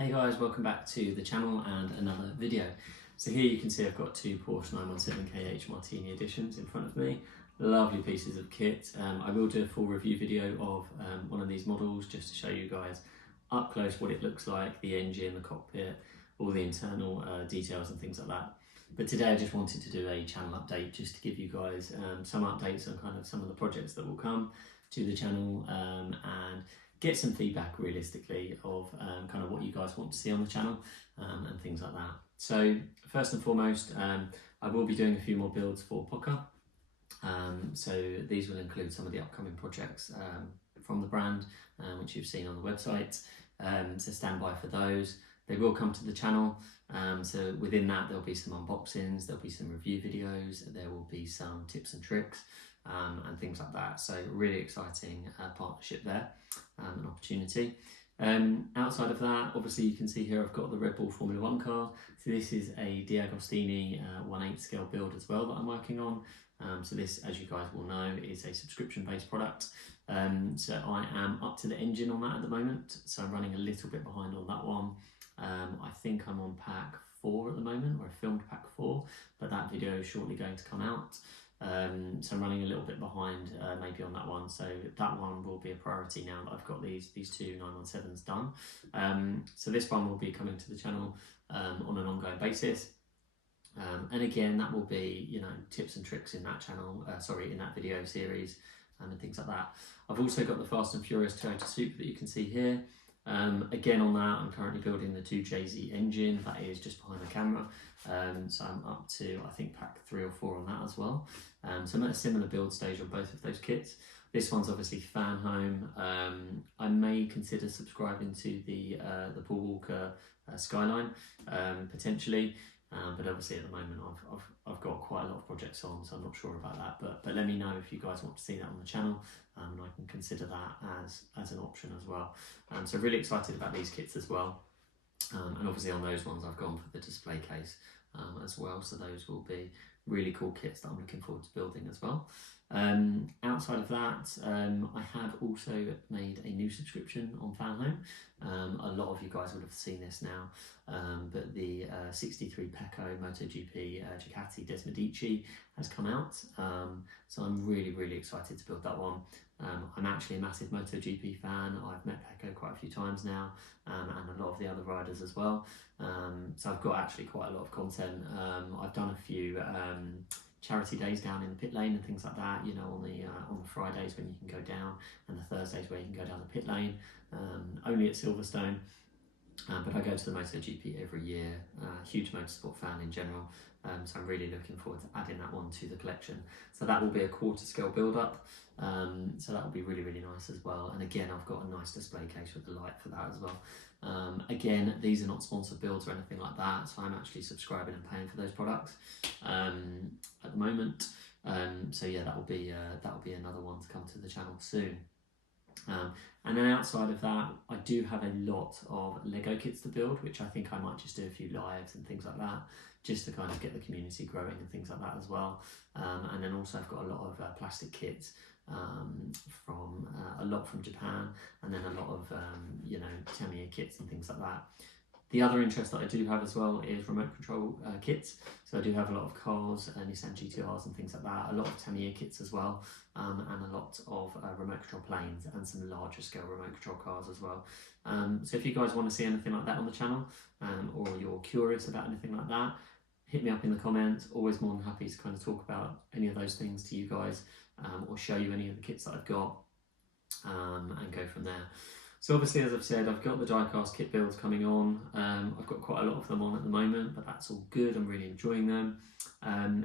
Hey guys, welcome back to the channel and another video. So here you can see I've got two Porsche 917KH Martini editions in front of me. Lovely pieces of kit. I will do a full review video of one of these models just to show you guys up close what it looks like, the engine, the cockpit, all the internal details and things like that. But today I just wanted to do a channel update just to give you guys some updates on kind of some of the projects that will come to the channel and get some feedback realistically of kind of what you guys want to see on the channel and things like that. So first and foremost, I will be doing a few more builds for Pocher. So these will include some of the upcoming projects from the brand, which you've seen on the website. So stand by for those. They will come to the channel. So within that, there'll be some unboxings, there'll be some review videos, there will be some tips and tricks and things like that. So really exciting partnership there, an opportunity. Outside of that, obviously you can see here I've got the Red Bull Formula 1 car. So this is a Diecast 1/8 scale build as well that I'm working on. So this, as you guys will know, is a subscription-based product. So I am up to the engine on that at the moment. So I'm running a little bit behind on that one. I think I'm on pack 4 at the moment, or I filmed pack 4, but that video is shortly going to come out. So I'm running a little bit behind maybe on that one. So that one will be a priority now that I've got these two 917s done. So this one will be coming to the channel on an ongoing basis. And again, that will be, you know, tips and tricks in that channel, in that video series and things like that. I've also got the Fast and Furious Toyota Super that you can see here. Again on that, I'm currently building the 2JZ engine, that is just behind the camera. So I'm up to, I think, pack 3 or 4 on that as well. So I'm at a similar build stage on both of those kits. This one's obviously fan home. I may consider subscribing to the Paul Walker Skyline, potentially. But obviously at the moment I've got quite a lot of projects on, so I'm not sure about that. But let me know if you guys want to see that on the channel, and I can consider that as an option as well. So really excited about these kits as well. And obviously on those ones I've gone for the display case as well. So those will be really cool kits that I'm looking forward to building as well. Outside of that, I have also made a new subscription on Fanhome. A lot of you guys would have seen this now, but the 63 Pecco MotoGP Ducati Desmodici has come out. So I'm really excited to build that one. I'm actually a massive MotoGP fan. I've met Pecco quite a few times now, and a lot of the other riders as well. So I've got actually quite a lot of content. I've done a few charity days down in the pit lane and things like that, you know, on the Fridays when you can go down, and the Thursdays where you can go down the pit lane, only at Silverstone. But I go to the MotoGP every year. Huge motorsport fan in general, so I'm really looking forward to adding that one to the collection. So that will be a quarter scale build up, so that will be really nice as well. And again, I've got a nice display case with the light for that as well. Again, these are not sponsored builds or anything like that, so I'm actually subscribing and paying for those products at the moment. So yeah, that will be another one to come to the channel soon. And then outside of that, I do have a lot of Lego kits to build, which I think I might just do a few lives and things like that, just to kind of get the community growing and things like that as well. And then also I've got a lot of plastic kits from a lot from Japan, and then a lot of you know, Tamiya kits and things like that. The other interest that I do have as well is remote control kits. So I do have a lot of cars, Nissan GTRs and things like that, a lot of Tamiya kits as well, and a lot of remote control planes and some larger scale remote control cars as well. So if you guys want to see anything like that on the channel, or you're curious about anything like that, hit me up in the comments. Always more than happy to kind of talk about any of those things to you guys, or show you any of the kits that I've got, and go from there. So obviously, as I've said, I've got the diecast kit builds coming on. I've got quite a lot of them on at the moment, but that's all good. I'm really enjoying them.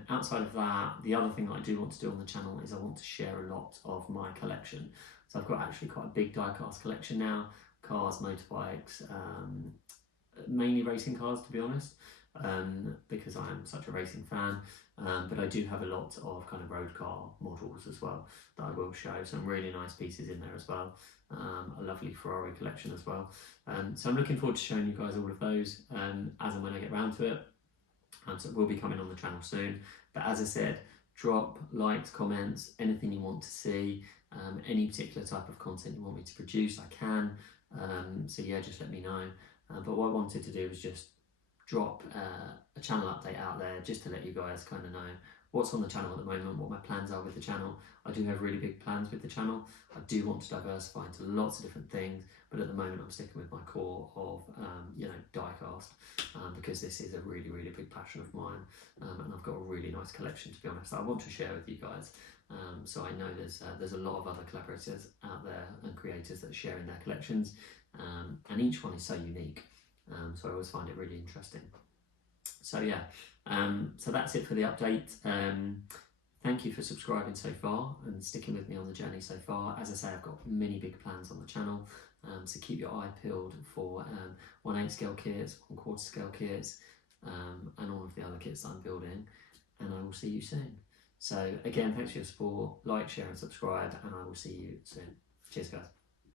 Outside of that, the other thing that I do want to do on the channel is I want to share a lot of my collection. So I've got actually quite a big diecast collection now, cars, motorbikes, mainly racing cars to be honest, because I am such a racing fan. But I do have a lot of kind of road car models as well that I will show. Some really nice pieces in there as well. A lovely Ferrari collection as well. So I'm looking forward to showing you guys all of those as and when I get around to it. So it will be coming on the channel soon. But as I said, drop likes, comments, anything you want to see, any particular type of content you want me to produce, I can. So yeah, just let me know. But what I wanted to do was just drop a channel update out there just to let you guys kind of know what's on the channel at the moment, what my plans are with the channel. I do have really big plans with the channel. I do want to diversify into lots of different things, but at the moment I'm sticking with my core of diecast, because this is a really, really big passion of mine, and I've got a really nice collection, to be honest, that I want to share with you guys. So I know there's a lot of other collaborators out there and creators that are sharing their collections, and each one is so unique. So I always find it really interesting. So yeah, so that's it for the update. Thank you for subscribing so far and sticking with me on the journey so far. As I say, I've got many big plans on the channel, so keep your eye peeled for 1/8 scale kits, 1/4 scale kits, and all of the other kits that I'm building, and I will see you soon. So again, thanks for your support, like, share and subscribe, and I will see you soon. Cheers guys.